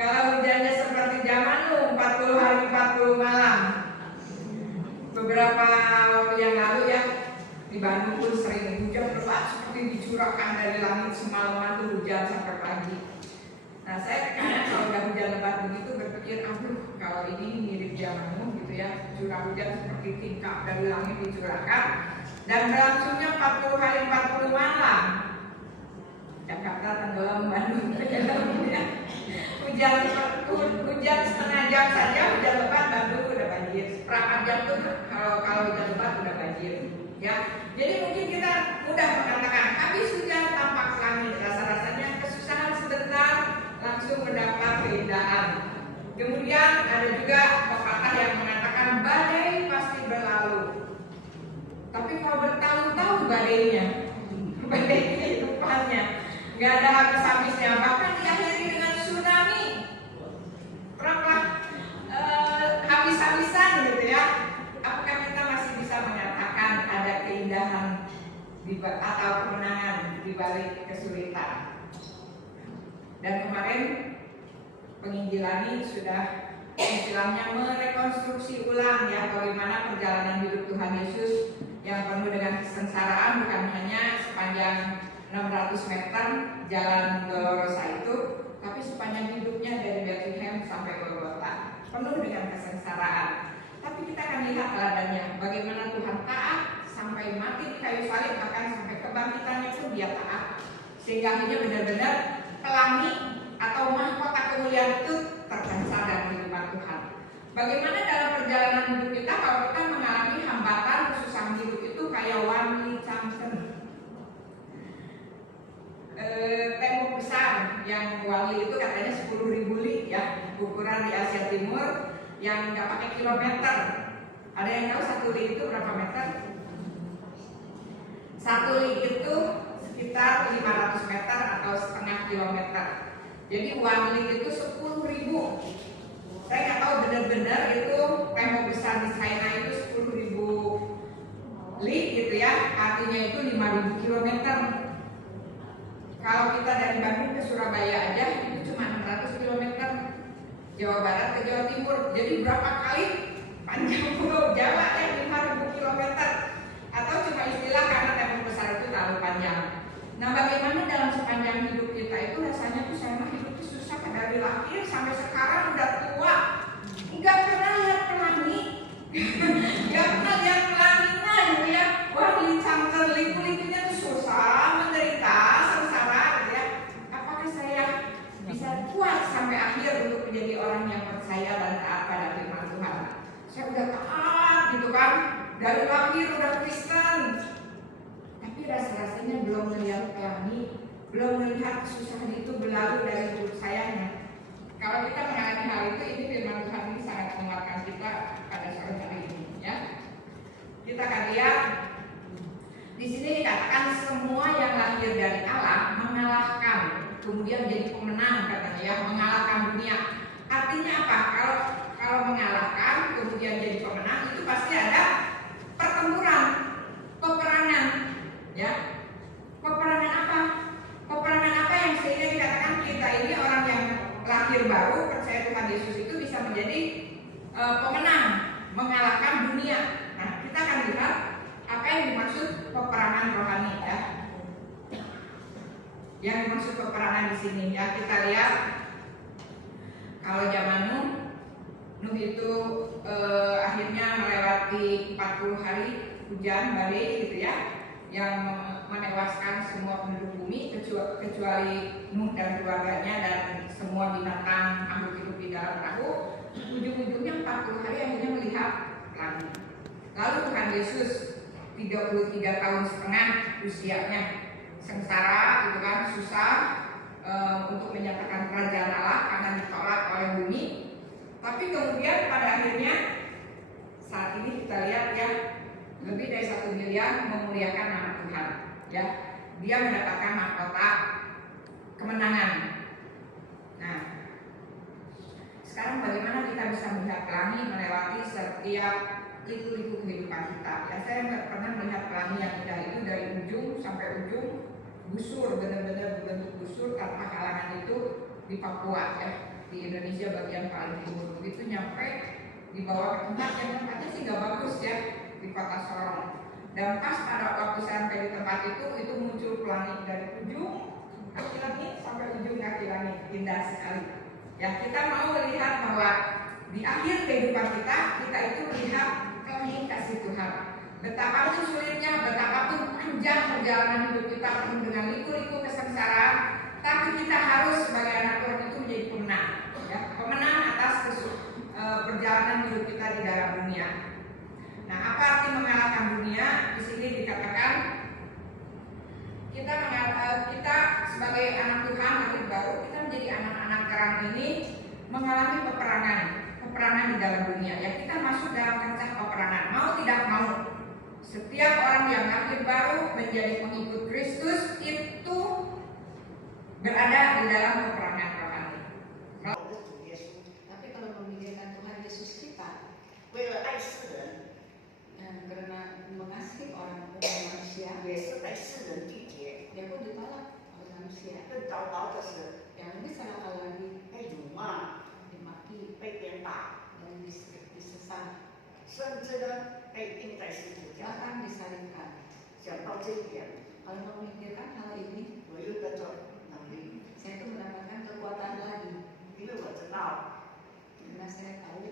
Kalau hujannya seperti zaman 40 hari 40 malam. Beberapa waktu yang lalu ya, di Bandung pun sering hujan lebat seperti dicurahkan dari langit semalaman tuh hujan sampai pagi. Nah saya kadang kalau udah hujan lebat begitu berpikir, aduh kalau ini mirip zaman gitu ya, curah hujan seperti tingkap dari langit dicurahkan dan berlangsungnya 40 hari 40 malam. Jakarta tenggelam, Bandung tenggelam ya. Hujan setengah jam saja hujan lebat Bandung udah banjir. Seperempat jam tuh kalau hujan lebat udah banjir ya. Jadi mungkin kita mudah mengatakan habis hujan tampak langit, rasa-rasanya kesusahan sebentar langsung mendapat keindahan. Kemudian ada juga pepatah yang mengatakan badai pasti berlalu. Tapi kalau bertahun-tahun badainya kehidupannya nggak ada habis-habisnya, bahkan diakhiri dengan tsunami. Peranglah habis-habisan gitu ya. Apakah kita masih bisa mengatakan ada keindahan atau kemenangan di balik kesulitan? Dan kemarin penginjilan ini sudah istilahnya merekonstruksi ulang ya bagaimana perjalanan hidup Tuhan Yesus yang penuh dengan kesengsaraan, bukan hanya sepanjang 600 meter jalan Dolorosa itu, tapi sepanjang hidupnya dari Bethlehem sampai Golgota penuh dengan kesengsaraan. Tapi kita akan lihat teladannya, bagaimana Tuhan taat sampai mati di kayu salib, bahkan sampai kebangkitannya pun dia taat, sehingga akhirnya benar-benar pelangi atau mahkota kemuliaan itu terpancar dalam kehidupan Tuhan. Bagaimana dalam perjalanan hidup kita kalau kita mengalami hambatan kesusahan hidup itu kayak Wan Lee Changsen, tembok besar yang Wali itu katanya 10.000 li ya, ukuran di Asia Timur yang nggak pakai kilometer. Ada yang tahu 1 li itu berapa meter? 1 li itu sekitar 500 meter atau setengah kilometer. Jadi 1 li itu 10.000. Saya nggak tahu benar-benar itu tembok besar di China itu 10.000 li gitu ya, artinya itu 5.000 kilometer. Kalau kita dari Bandung ke Surabaya aja itu cuma 600 km, Jawa Barat ke Jawa Timur. Jadi berapa kali panjang Pulau Jawa ya, 5.000 km. Atau cuma istilah karena tembok besar itu terlalu panjang. Nah bagaimana dalam sepanjang hidup kita itu rasanya tuh saya hidup itu susah dari lahir sampai sekarang udah tua, nggak pernah lihat pelangi, nggak pernah lihat pelanginya gitu ya. Wah lincang liku-likunya tuh susah, menderita, sengsara gitu ya. Apakah saya bisa kuat sampai akhir untuk menjadi orang yang percaya dan taat pada firman Tuhan? Saya udah taat gitu kan, dari lahir udah Kristen, tapi rasa-rasanya belum melihat pelangi, belum melihat kesusahan itu berlalu dari hidup saya. Kalau kita mengalami hal itu, ini firman Tuhan ini sangat menguatkan kita pada sore hari ini ya. Kita akan lihat di sini dikatakan semua yang lahir dari Allah mengalahkan, kemudian menjadi pemenang katanya ya, mengalahkan dunia. Artinya apa? Kalau mengalahkan kemudian jadi pemenang itu pasti ada pertempuran, peperangan ya. Peperangan apa? Peperangan apa yang sehingga dikatakan kita ini orang yang lahir baru percaya Tuhan Yesus itu bisa menjadi pemenang, mengalahkan dunia. Nah, kita akan lihat apa yang dimaksud peperangan rohani ya. Yang dimaksud peperangan di sini ya, kita lihat kalau zaman Nuh itu akhirnya melewati 40 hari hujan badai gitu ya, yang menewaskan semua penduduk bumi kecuali Nuh dan keluarganya dan semua binatang makhluk hidup di dalam perahu. Ujung-ujungnya 40 hari akhirnya melihat langit. Lalu Tuhan Yesus 33 tahun setengah usianya sengsara gitu kan, susah untuk menyatakan kerajaan Allah karena ditolak oleh bumi. Tapi kemudian pada akhirnya saat ini kita lihat ya, lebih dari 1 miliar memuliakan nama Tuhan ya. Dia mendapatkan mahkota kemenangan. Nah, sekarang bagaimana kita bisa melihat pelangi melewati setiap liku-liku kehidupan kita ya. Saya nggak pernah melihat pelangi yang indah itu dari ujung sampai ujung, busur, benar-benar berbentuk busur tanpa halangan itu di Papua ya. di Indonesia bagian paling timur. Begitu nyampe dibawa ke tempat yang tempatnya sih nggak bagus ya, di kota Sorong. Dan pas pada waktu sampai di tempat itu muncul pelangi dari ujung kaki langit sampai ujung kaki langit, indah sekali. Ya, kita mau melihat bahwa di akhir kehidupan kita itu melihat pelangi kasih Tuhan. Betapapun sulitnya, betapapun panjang perjalanan hidup kita penuh dengan liku-liku kesengsaraan, tapi kita harus sebagai anak Tuhan itu menjadi pemenang, ya, pemenang atas perjalanan hidup kita di dalam dunia. Nah, apa arti mengalahkan dunia? Di sini dikatakan kita sebagai anak Tuhan lahir baru, kita menjadi anak-anak terang ini mengalami peperangan di dalam dunia. Ya, kita masuk dalam kancah peperangan, mau tidak mau. Setiap orang yang lahir baru menjadi pengikut Kristus itu berada di dalam peperangan rohani. Tapi kalau memikirkan Tuhan Yesus kita, karena mengasihi orang manusia, dia pun ditolak oleh manusia. Yang lebih celaka lagi, dimaki dan disesat, bahkan disalibkan. Kalau memikirkan hal ini, saya itu mendapatkan kekuatan lagi. Karena saya tahu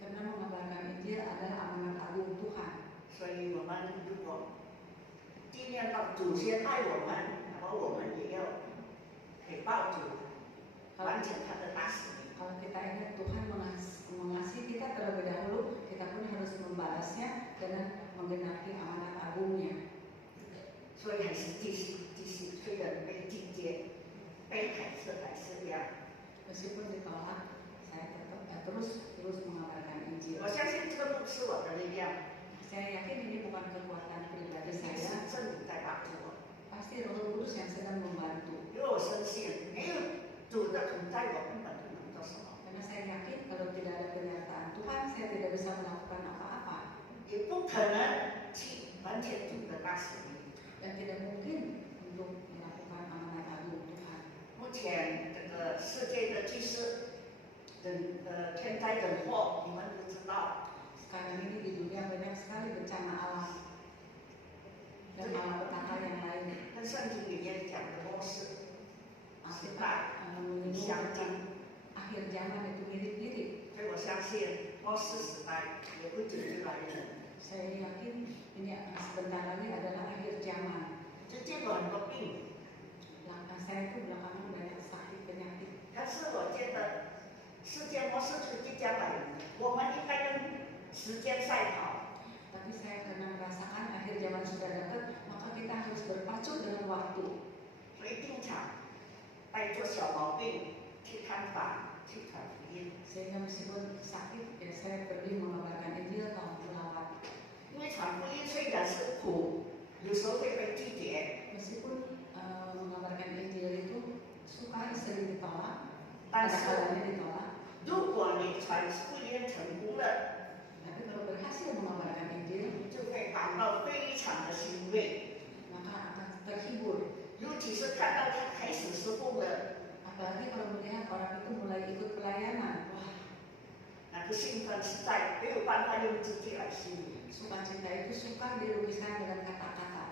karena mengabarkan Injil adalah amanat agung Tuhan. Kalau kita ingat Tuhan mengasihi kita terlebih dahulu, kita pun harus membalasnya dengan menggenapi amanat agungnya. Meskipun ditolak, saya tetap terus mengabarkan Injil. Saya yakin ini bukan kekuatan pribadi saya, pasti Roh Kudus yang sedang membantu. Karena saya yakin kalau tidak ada penyertaan Tuhan, saya tidak bisa melakukan apa-apa. Dan tidak mungkin untuk melakukan amanat agung Tuhan. Sekarang ini di dunia banyak sekali bencana alam dan malapetaka yang lain. Alkitab menyebutkan akhir zaman itu mirip-mirip. Saya yakin ini sebentar lagi adalah akhir zaman. Belakang saya itu belakangan banyak sakit penyakit. Tapi saya karena merasakan akhir zaman sudah dekat, maka kita harus berpacu dengan waktu. Sehingga meskipun sakit, ya saya pergi mengabarkan Injil tahun melawat. Meskipun mengabarkan Injil itu suka sering ditolak, ada kalanya ditolak. Tapi kalau berhasil mengabarkan Injil, maka akan terhibur. Apalagi kalau melihat orang itu mulai ikut pelayanan, wah, sukacita itu suka dilukiskan dengan kata-kata.